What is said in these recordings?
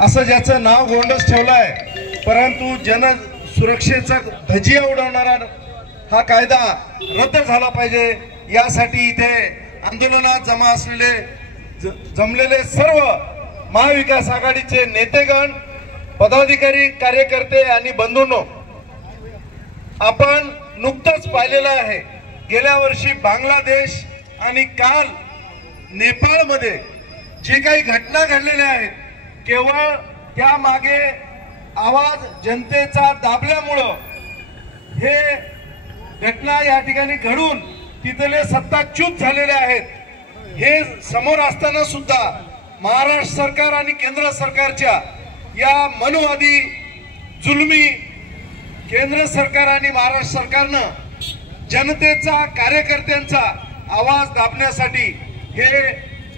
असं ज्याचं नाव गोंडस ठेवलंय, परंतु जन सुरक्षेचा धजिया उडवणारा हा कायदा रद्द झाला पाहिजे। यासाठी इथे आंदोलनात जमलेले सर्व महाविकास आघाडीचे नेतेगण, पदाधिकारी, कार्यकर्ते आणि बंधूंनो, आपण नुकतंच पाहिलेलं आहे, गेल्या वर्षी बांगलादेश आणि काल नेपाळमध्ये जे काही घटना घडलेल्या आहेत, केवळ त्या मागे आवाज जनतेचा दाबल्यामुळं हे घटना या ठिकाणी घडून तिथले सत्ताच्युत झालेले आहेत। हे समोर असताना सुद्धा महाराष्ट्र सरकार आणि केंद्र सरकारच्या या मनुवादी जुलमी केंद्र सरकार आणि महाराष्ट्र सरकारनं जनतेचा, कार्यकर्त्यांचा आवाज दाबण्यासाठी हे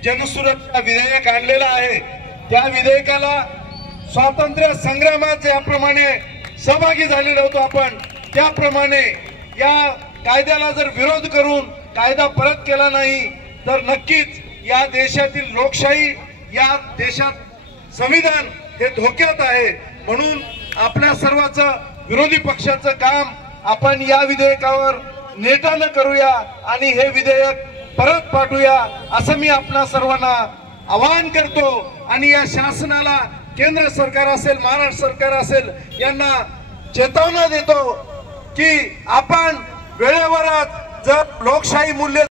जनसुरक्षा विधेयक आणलेलं आहे। त्या विधेयकाला स्वातंत्र्य संग्रामात ज्याप्रमाणे सहभागी झालेलो होतो आपण, त्याप्रमाणे या कायद्याला जर विरोध करून कायदा परत केला नाही तर नक्कीच या देशातील लोकशाही, या देशात संविधान हे धोक्यात आहे। म्हणून आपल्या सर्वांचं, विरोधी पक्षाचं काम आपण या विधेयकावर नेटानं करूया आणि हे विधेयक परत पाठवूया, असं मी आपल्या सर्वांना आवाहन करतो। आणि या शासनाला, केंद्र सरकार असेल, महाराष्ट्र सरकार असेल, यांना चेतावणी देतो की आपण वेळेवरच जर लोकशाही मूल्य